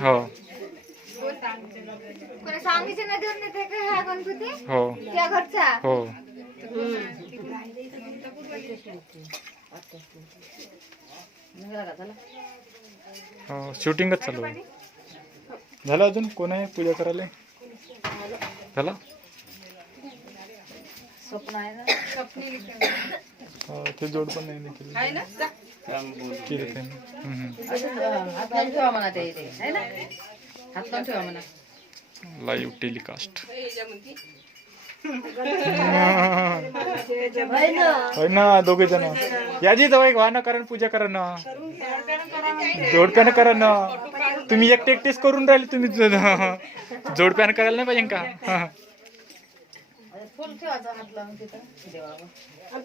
हो सांगलीच्या नदीवर नेते का हा गणपती? हो त्या घरचा हो हो शूटिंगच चालू आहे. झालं अजून कोण आहे पूजा करायला? झालं स्वप्न आहे ना ते जोड पण नाही केलं केलं त्यांनी. ठेवा म्हणा ते आहे ना हात लावून ठेवा म्हणा लाईव्ह टेलिकास्ट होय ना दोघे जण याची जवळ वाहन करा पूजा करा ना जोडप्यानं करा ना. तुम्ही एकटे एकटेच करून राहिले तुम्ही जोडप्यानं करायला नाही पाहिजे का? फुल ठेवायचा हात लावून तिथं देवावर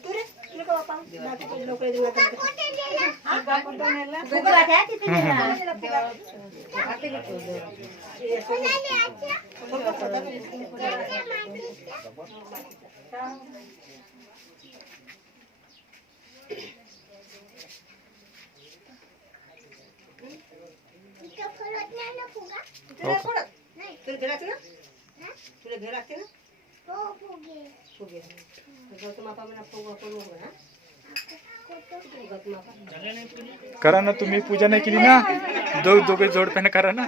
करा ना तुम्ही पूजा नाही केली ना दोघे जोडप्यानं करा ना.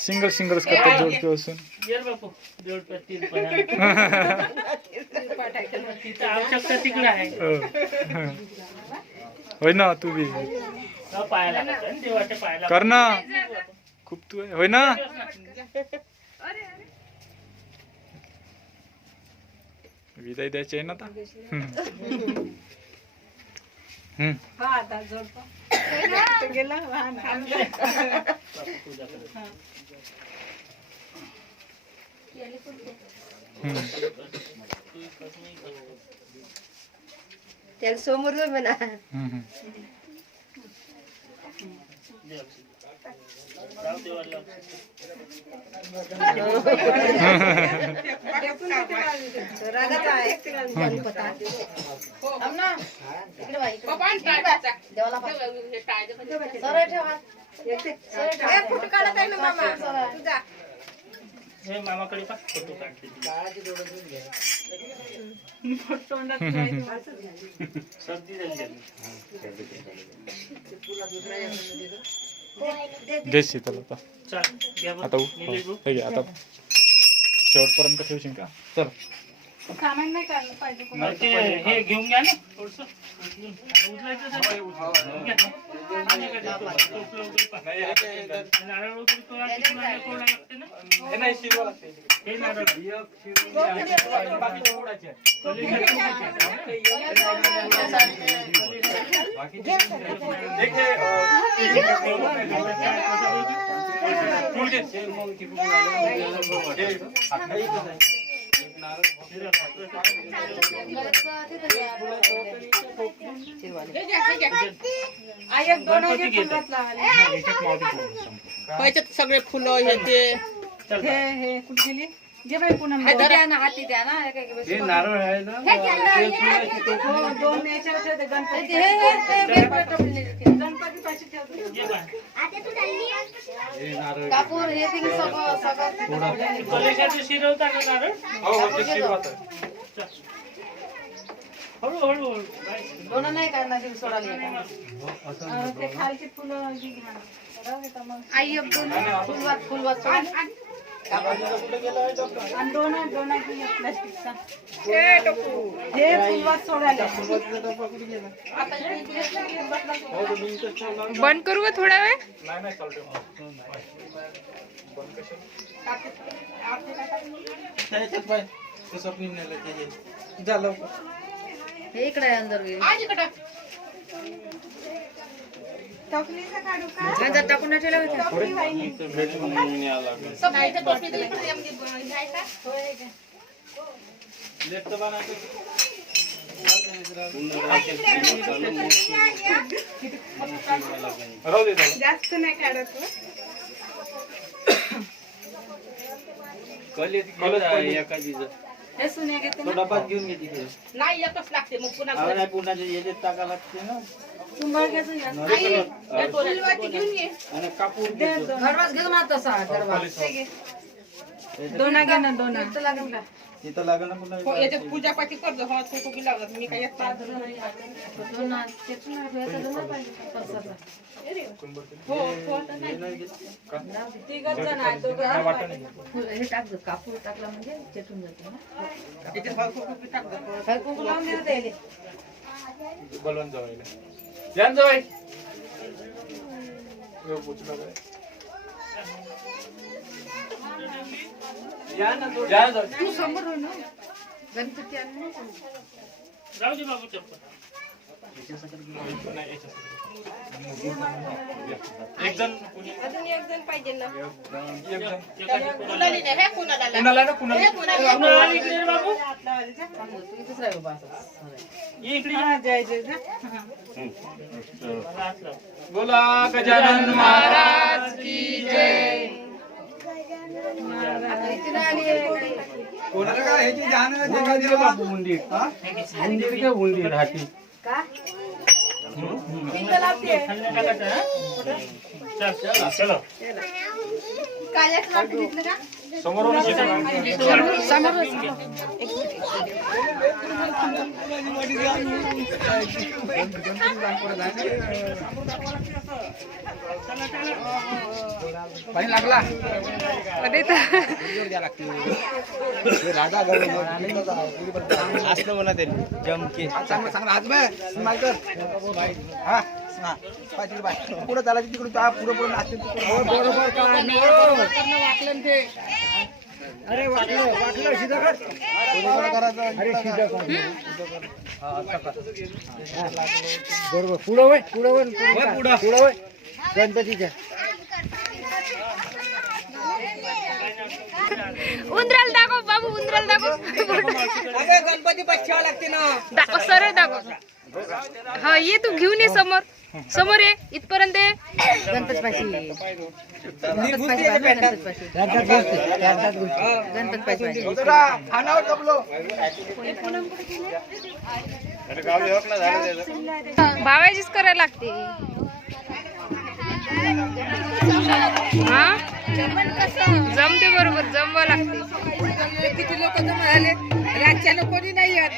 सिंगल सिंगलच करतात जोडपे असून होय ना तू बी कर ना खूप तू आहे होय ना. विदाई द्यायची आहे ना आता. त्याला समोर जाऊ म्हणा रागाचा आहे देवाला सरळ ठेवा फोटो काढत आहे ना मामा तुझा हे मामाकडे पा फोटो काढते सर्दी झाली जय शीतल आता चल घ्या आता हे घे आता शेवटपर्यंत ठेवशील का? चल सामान नाही काढलं पाहिजे मग ते हे घेऊन घ्या ना थोडंसं उचलायचं नारळ वगैरे थोडा लागते ना हे नारळ सगळे फुलं हे ते हे कुठे गेली जे बाई पुन्हा हाती द्या ना नारळ आहे ना दोन याच्यावर ठेवते गणपती गणपती पाशी ठेवते कापूर हे सगळं कलेशाचं शिरवता का नारळ हळूहळू दोन नाही करणार सोडायला ते खालची फुलं आई फुलवात फुलवात आणि दोन प्लास्टिकचा हे फुलवात सोडायला बंद करू का थोडा वेळ? हे इकडे आहे अंदर टाकून नाही ठेवलं जास्त नाही काढत एखादी हे सुने घेते तो ना डब्बाच घेऊन घे तिकडे. नाही एकच लागते मग पुन्हा अहो, नाही पुन्हा जे याच्यात टाका लागते ना. सुंबाळ घ्यायचं या. फुलवाती घेऊन घे. आणि कापून घ्यायचं. गरबाच घेतो ना तसा गरबा दोना घे ना दोना तिथं लागेल ना पुन्हा. हो, याच्यात पूजा पाठी करतो हा तो की लागत मी काय येत नाही. दोना त्यातून घ्यायचं दोना पाहिजे परसाचा. हो हो आता नाही. हे नाही घेत. तिघच जण आहे दोघं वाटण हे टाक कापूर टाकला म्हणजे चेटून जाते ना याच्यात हळकुंकू बी टाक गं. काय कुंकू लावून देते याले. बलवंत जवायला जान जवाय या ना तो. तू समोर हो ना गणपती आणून जाऊ दे बाबू चप्पल. एक जण अजून एक जण पाहिजे ना. एक जण कुणाला नाही हे कुणाला लागतं. कुणाला ना कुणाला हे कुणाला कुणाला इकडे रे बाबू. तू इथेच राह बाबा ये इकडे ये. हा जय जय जा बोला गजानन महाराज की जय. कोणाला काय ह्याची जाण आहे ते बाबू उंदीर. हा? उंदीर काय उंदीर हाती. का चल चलो. काल्याचं लाडू घेतलं का? समोरून पाणी लागला. असलं म्हणा ते जमके चांगलं चांगलं आज बाय हा पुढे चालायचं तिकडून पुढे पुढे नाचते बरोबर वाकलं ते. अरे वाकलं वाकलं सीधा कर. अरे सीधा कर. बरोबर पुढं वय पुढं वय गणपतीच्या. उंदराला दाखव बाबू उंदराला दाखव गणपती पाठवा लागते ना. दाखव सरळ दाखव हा ये तू घेऊन ये समोर समोर ये इथपर्यंत ये गणपती पाशी गणपती पाशी खानावर कपलो. भावायचीच करायला लागते हा जमते बरोबर जमवा लागते. किती लोक जमा झाले राज्याला कोणी नाही येत.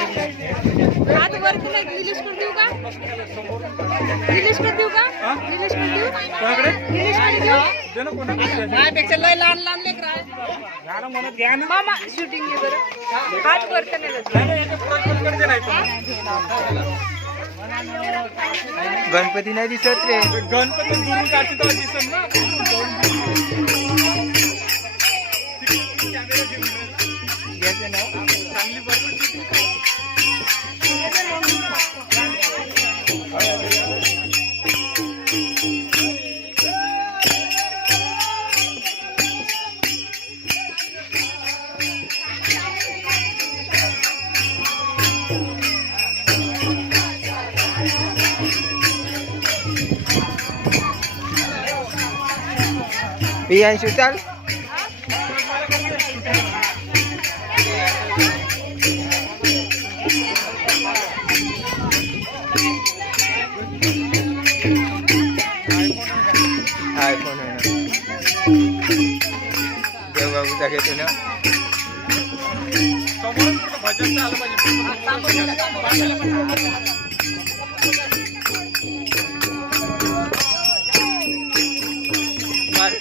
हात वरती नाही रिलीज कर देऊ का रिलीज कर देऊ का रिलीज कर देऊ कोणाकडे रिलीज कर देऊ दे ना कोणाकडे. त्यापेक्षा लय लहान लहान लेकरं गाणं म्हणत घ्या ना. मामा शूटिंग आहे बरं हात वरती नाही जात. करते नाही गणपती नाही दिसत रे. गणपती दुरून काढते तेव्हा दिसन ना. चांगली बरोबर पियांशू चाल. आयफोन आहे ना देवबाबूचा घेतो ना. समोरून भजन आलं पाहिजे. मार.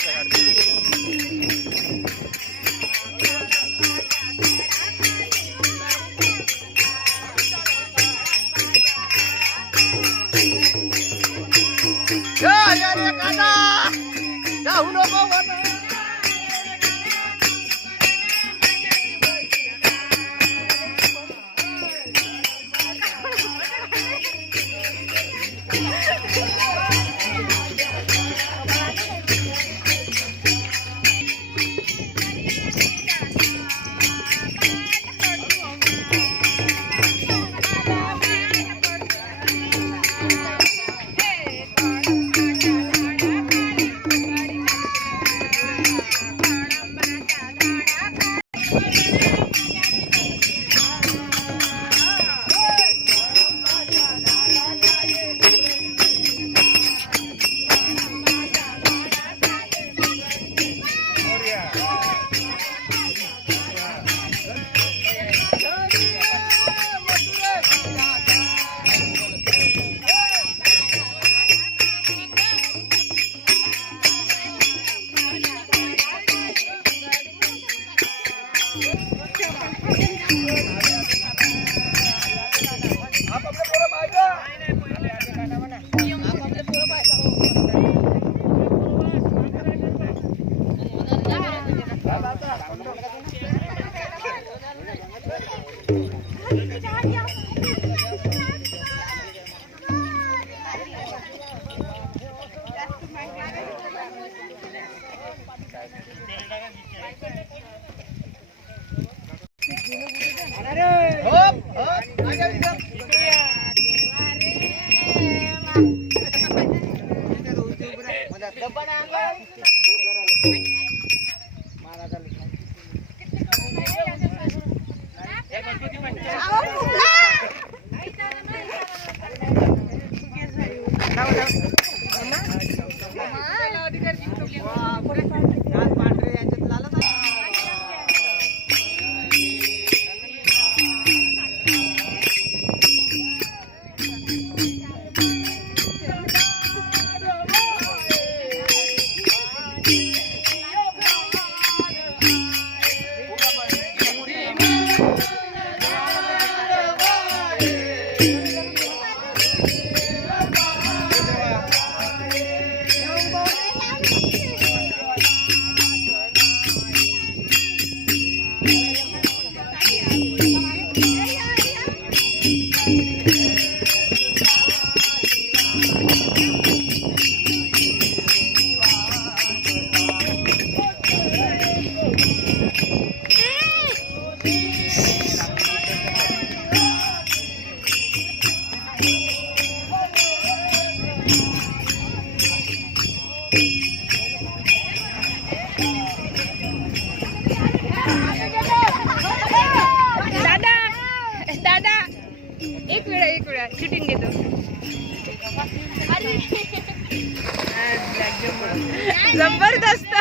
आपापले पोरं पाहिजे. दादा दादा एक वेळा शूटिंग घेतो. जबरदस्त.